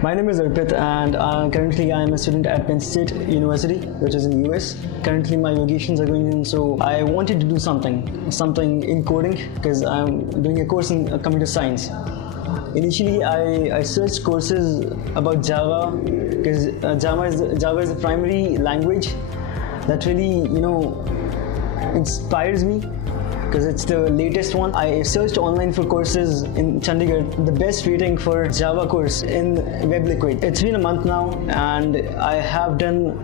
My name is Arpit and currently I am a student at Penn State University, which is in US. Currently my vacations are going in, so I wanted to do something in coding because I'm doing a course in computer science. Initially I searched courses about Java because Java is the primary language that really inspires me, because it's the latest one. I searched online for courses in Chandigarh, the best rating for Java course in Webliquids. It's been a month now and I have done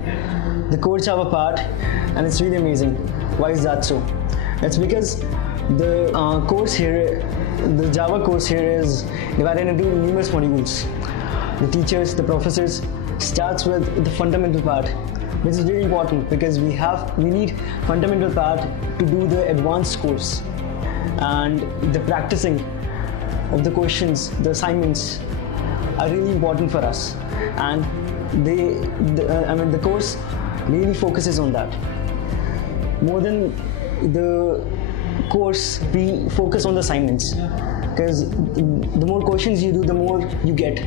the core Java part and it's really amazing. Why is that so? It's because the course here, the Java course here is divided into numerous modules. The teachers, the professors starts with the fundamental part, which is really important because we need fundamental part to do the advanced course, and the practicing of the questions, the assignments are really important for us, and the course really focuses on that. More than the course, we focus on the assignments, because the more questions you do, the more you get,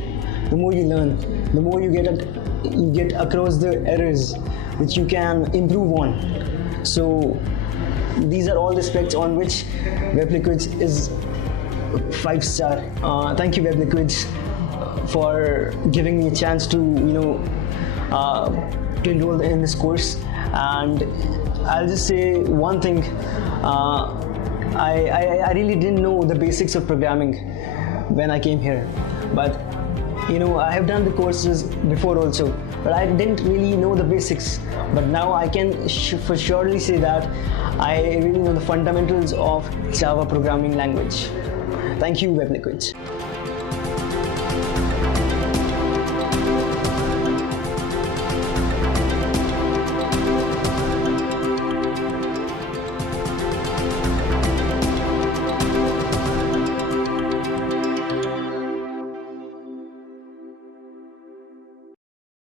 the more you learn, the more you get across the errors which you can improve on. So these are all the aspects on which Webliquids is 5-star. Thank you Webliquids for giving me a chance to enroll in this course. And I'll just say one thing, I really didn't know the basics of programming when I came here, but I have done the courses before also, but I didn't really know the basics. But now I can for surely say that I really know the fundamentals of Java programming language. Thank you Webliquids.